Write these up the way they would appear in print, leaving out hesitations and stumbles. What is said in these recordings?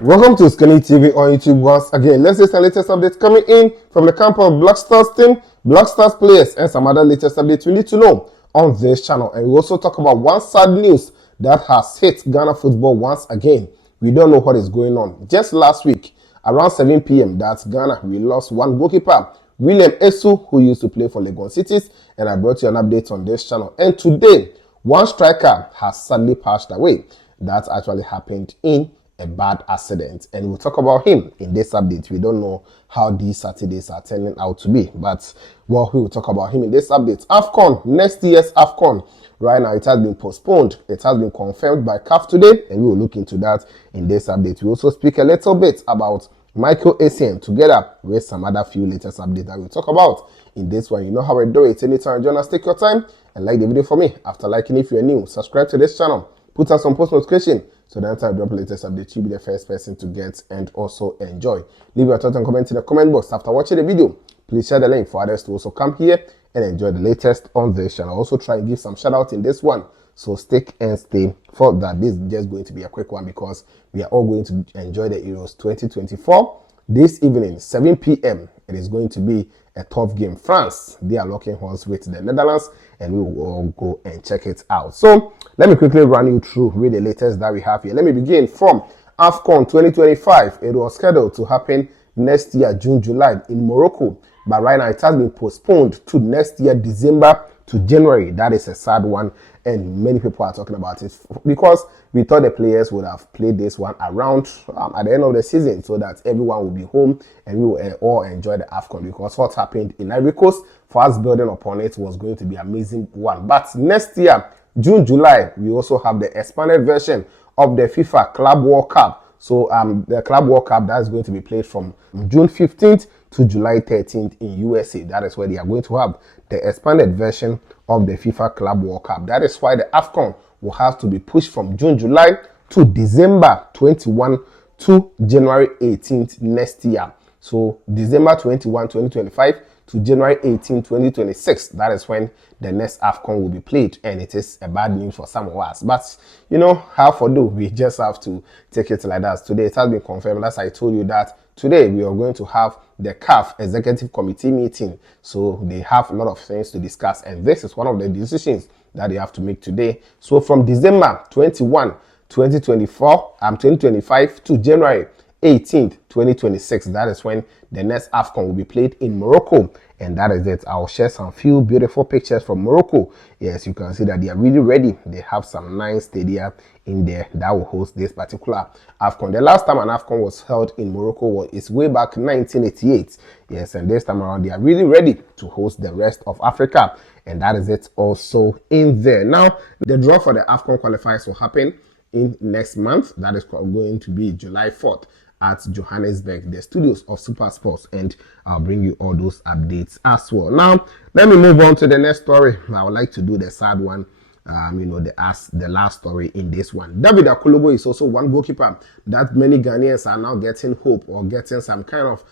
Welcome to OSIKANI TV on YouTube once again. Let's see the latest updates coming in from the camp of Black Stars team, Black Stars players, and some other latest updates we need to know on this channel. And we also talk about one sad news that has hit Ghana football once again. We don't know what is going on. Just last week, around 7 p.m., that's Ghana, we lost one goalkeeper, William Esu, who used to play for Legon Cities, and I brought you an update on this channel. And today, one striker has sadly passed away. That actually happened in a bad accident, and we'll talk about him in this update. We don't know how these Saturdays are turning out to be, but well, we will talk about him in this update. Afcon, next year's Afcon, right now it has been postponed. It has been confirmed by CAF today, and we will look into that in this update. We also speak a little bit about Micheal Essien together with some other few latest updates that we'll talk about in this one. You know how we do it. Anytime you join us, take your time and like the video for me. After liking, if you're new, subscribe to this channel, put on some post notification, so that time I drop the latest update, you'll be the first person to get and also enjoy. Leave your thoughts and comments in the comment box. After watching the video, please share the link for others to also come here and enjoy the latest on this channel. Also try and give some shout out in this one, so stick and stay for that. This is just going to be a quick one because we are all going to enjoy the Euros 2024 this evening, 7 p.m. It is going to be a tough game. France, they are locking horns with the Netherlands, and we will all go and check it out. So let me quickly run you through with the latest that we have here. Let me begin from Afcon 2025. It was scheduled to happen next year, June, July in Morocco, but right now it has been postponed to next year, December to January. That is a sad one, and many people are talking about it because we thought the players would have played this one around at the end of the season, so that everyone will be home and we will all enjoy the Afcon, because what happened in Ivory Coast, for us building upon it, was going to be an amazing one. But next year, June, July, we also have the expanded version of the FIFA Club World Cup. So the Club World Cup, that is going to be played from June 15th to July 13th in USA. That is where they are going to have the expanded version of the FIFA Club World Cup. That is why the Afcon will have to be pushed from June, July to December 21 to January 18th next year. So December 21, 2025 to January 18, 2026. That is when the next Afcon will be played, and it is a bad news for some of us. But you know how for do, we just have to take it like that. Today it has been confirmed, as I told you, that today we are going to have the CAF Executive Committee meeting. So they have a lot of things to discuss, and this is one of the decisions that they have to make today. So from December 21, 2025 to January 18th, 2026, that is when the next Afcon will be played in Morocco. And that is it. I'll share some few beautiful pictures from Morocco. Yes, you can see that they are really ready. They have some nice stadia in there that will host this particular Afcon. The last time an Afcon was held in Morocco was way back 1988. Yes, and this time around they are really ready to host the rest of Africa. And that is it also in there. Now, the draw for the Afcon qualifiers will happen in next month. That is going to be July 4th at Johannesburg, the studios of Super Sports, and I'll bring you all those updates as well. Now, let me move on to the next story. I would like to do the sad one, the last story in this one. David Akolobo is also one goalkeeper that many Ghanaians are now getting hope or getting some kind of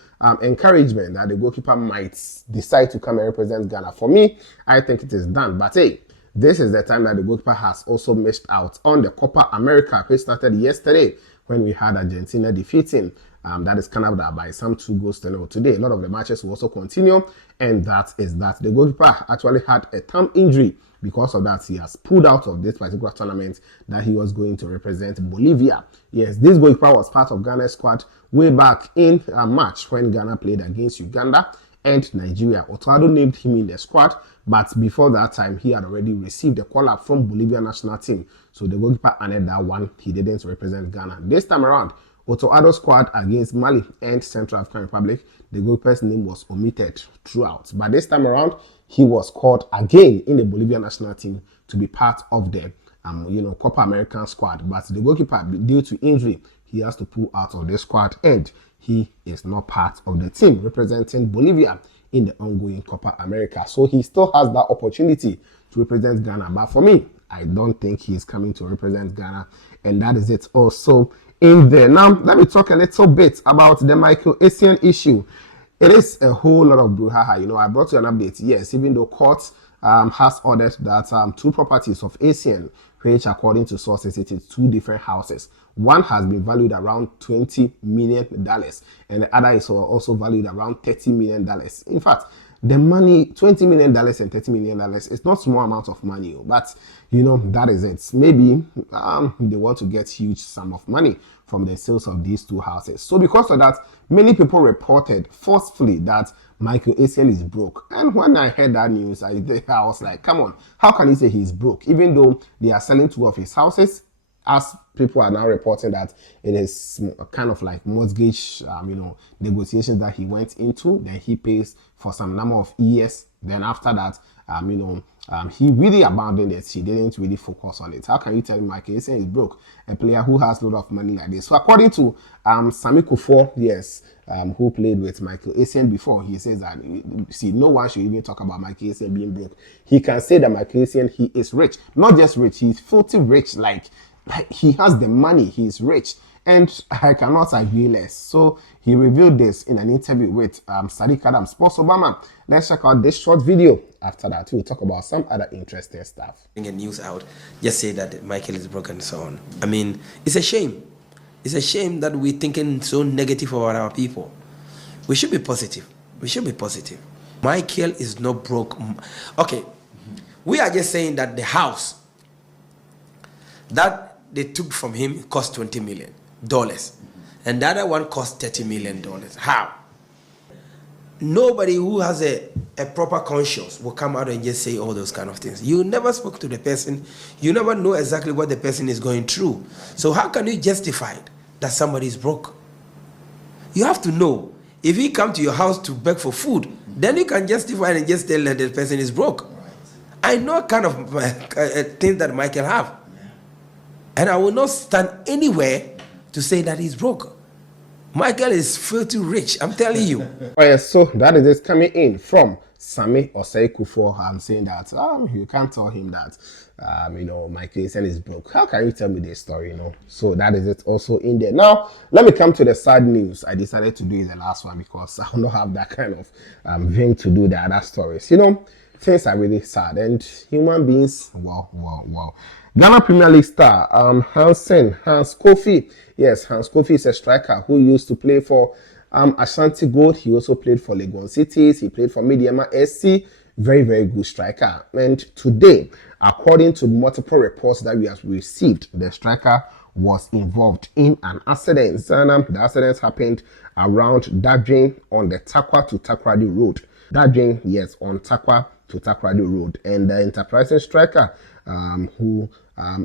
encouragement that the goalkeeper might decide to come and represent Ghana. For me, I think it is done, but hey, this is the time that the goalkeeper has also missed out on the Copa America, which started yesterday when we had Argentina defeating that is Canada by some 2-0 today. A lot of the matches will also continue, and that is that. The goalkeeper actually had a thumb injury. Because of that, he has pulled out of this particular tournament that he was going to represent Bolivia. Yes, this goalkeeper was part of Ghana's squad way back in March when Ghana played against Uganda and Nigeria. Otado named him in the squad, but before that time, he had already received a call-up from Bolivia national team. So the goalkeeper ended that one. He didn't represent Ghana. This time around, Ottoado's squad against Mali and Central African Republic, the goalkeeper's name was omitted throughout. But this time around, he was called again in the Bolivian national team to be part of the Copa American squad. But the goalkeeper, due to injury, he has to pull out of the squad, and he is not part of the team representing Bolivia in the ongoing Copa America. So he still has that opportunity to represent Ghana. But for me, I don't think he is coming to represent Ghana, and that is it also in there. Now, let me talk a little bit about the Micheal Essien issue. It is a whole lot of brouhaha. You know, I brought you an update. Yes, even though court has ordered that two properties of Essien, which according to sources, it is two different houses. One has been valued around $20 million, and the other is also valued around $30 million. In fact, the money, $20 million and $30 million, is not small amount of money, but that is it. Maybe they want to get huge sum of money from the sales of these two houses. So because of that, many people reported forcefully that Micheal Essien is broke. And when I heard that news, I was like, come on, how can he say he's broke? Even though they are selling two of his houses, as people are now reporting that it is kind of like mortgage, negotiations that he went into. Then he pays for some number of years. Then after that, he really abandoned it. He didn't really focus on it. How can you tell me Micheal Essien is broke? A player who has a lot of money like this. So according to Sammy Kufuor, yes, who played with Micheal Essien before, he says that, see, no one should even talk about Micheal Essien being broke. He can say that Micheal Essien, he is rich. Not just rich, he's filthy rich. Like he has the money, he's rich. And I cannot agree less. So he revealed this in an interview with Sadiq Adam, Sports Obama. Let's check out this short video. After that, we'll talk about some other interesting stuff. Bring a news out, just say that Micheal is broken and so on. I mean, it's a shame. It's a shame that we're thinking so negative about our people. We should be positive. We should be positive. Micheal is not broke. Okay, we are just saying that the house that they took from him cost $20 million. And the other one cost $30 million. How? Nobody who has a proper conscience will come out and just say all those kind of things. You never spoke to the person. You never know exactly what the person is going through. So how can you justify that somebody is broke? You have to know. If he come to your house to beg for food, then you can justify and just tell that the person is broke. I know kind of things that Micheal have. And I will not stand anywhere to say that he's broke. Micheal is filthy rich, I'm telling you. Oh yes, so that is it coming in from Sammy Osei Kufuor. I'm saying that you can't tell him that Micheal Essien is broke. How can you tell me this story? So that is it also in there. Now let me come to the sad news. I decided to do the last one because I will not have that kind of vein to do the other stories. Things are really sad, and human beings, wow. Ghana Premier League star Hans Kofi. Yes, Hans Kofi is a striker who used to play for Ashanti Gold. He also played for Legon Cities. He played for Midiama SC. Very, very good striker. And today, according to multiple reports that we have received, the striker was involved in an accident. And the accident happened around D3NT on the Takwa to Takoradi Road. D3NT, yes, on Takwa to Takoradi Road. And the enterprising striker who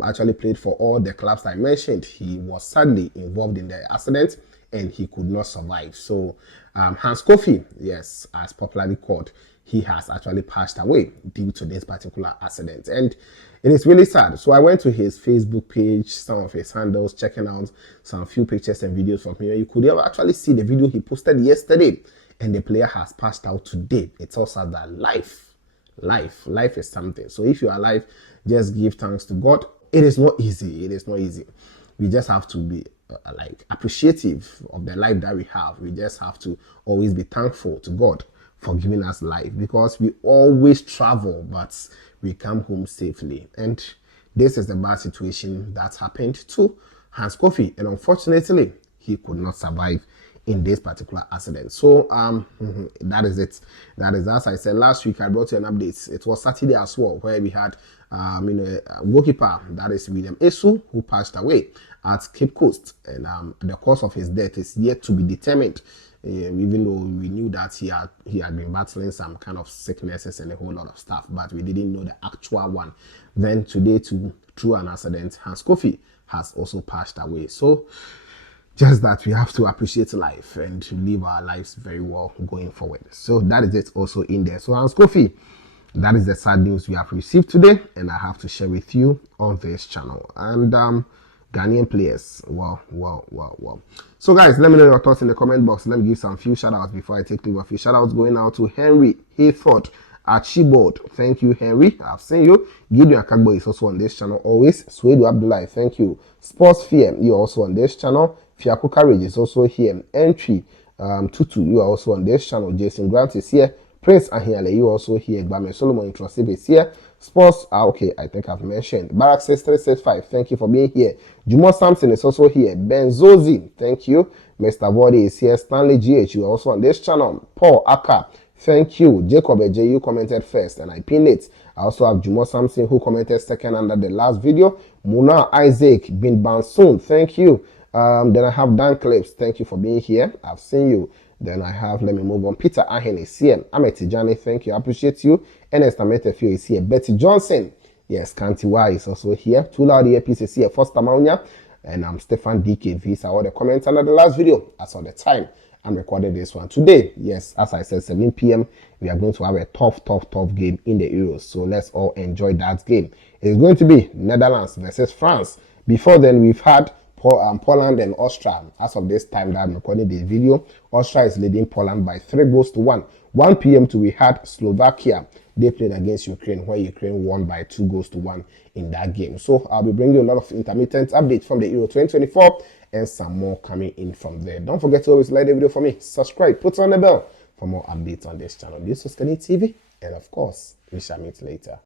actually played for all the clubs I mentioned, he was sadly involved in the accident and he could not survive. So Hans Kofi, yes, as popularly called, he has actually passed away due to this particular accident, and it is really sad. So I went to his Facebook page, some of his handles, checking out some few pictures and videos from him. You could actually see the video he posted yesterday, and the player has passed out today. It tells us that life is something. So if you are alive, just give thanks to God. It is not easy. We just have to be appreciative of the life that we have. We just have to always be thankful to God for giving us life, because we always travel but we come home safely. And this is the bad situation that happened to Hans Kofi, and unfortunately he could not survive in this particular accident. So that is it. That is, as I said last week, I brought you an update. It was Saturday as well, where we had a goalkeeper, that is William Esu, who passed away at Cape Coast, and the cause of his death is yet to be determined. Even though we knew that he had been battling some kind of sicknesses and a whole lot of stuff, but we didn't know the actual one. Then today, through an accident, Hans Kofi has also passed away. So just that we have to appreciate life and to live our lives very well going forward. So that is it also in there. So Hans Kofi, that is the sad news we have received today, and I have to share with you on this channel. And Ghanaian players, wow. So guys, let me know your thoughts in the comment box. Let me give some few shout outs before I take leave of you. Shout outs going out to Henry Hayford at Chibord. Thank you, Henry. I've seen you. Gideon Akagbo is also on this channel always. Suedu Abdullah, thank you. Sports Fear, you're also on this channel. Fiaku Courage is also here. Entry Tutu, you are also on this channel. Jason Grant is here. Prince Ahiale, you also here. Gbame Solomon Introsib is here. Sports, okay, I think I've mentioned. Barak 6365, thank you for being here. Jumo Samson is also here. Ben Zozi, thank you. Mr. Vodi is here. Stanley GH, you are also on this channel. Paul Aka, thank you. Jacob Eje, you commented first and I pinned it. I also have Jumo Samson who commented second under the last video. Muna Isaac bin Bansoon, thank you. Then I have Dan Clips, thank you for being here. I've seen you. Then I have, let me move on. Peter Ahen is here. Ahmed Tijani, thank you. I appreciate you. Ernest Ametefio is here. Betty Johnson, yes. Kanti Y is also here. Too Loud Earpiece is here. Foster Maunya. And I'm Stefan DKV. These are all the comments under the last video. As of the time I'm recording this one today. Yes, as I said, 7 p.m. we are going to have a tough game in the Euros. So let's all enjoy that game. It's going to be Netherlands versus France. Before then, we've had Poland and Austria. As of this time that I'm recording this video, Austria is leading Poland by 3-1. 1 p.m. we had Slovakia. They played against Ukraine, where Ukraine won by 2-1 in that game. So I'll be bringing you a lot of intermittent updates from the Euro 2024 and some more coming in from there. Don't forget to always like the video for me, subscribe, put on the bell for more updates on this channel. This is OSIKANI TV, and of course, we shall meet later.